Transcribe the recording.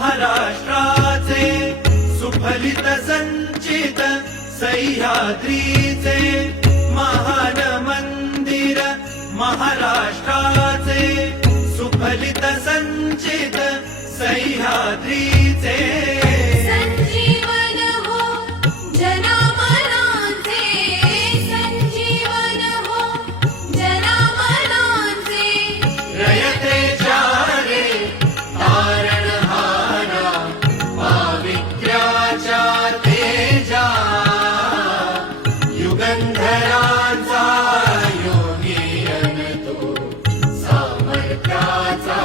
महाराष्ट्राचे सुफलित संचित सह्याद्रीचे महान मंदिर महाराष्ट्राचे सुफलित संचित सह्याद्रीचे संजीवन हो जनामनांचे संजीवन हो जनामनांचे रयतेच्या रे तारणहारा पावित्र्याच्या तेजा युगंधरांचा योगी अन तो सामर्थ्याचा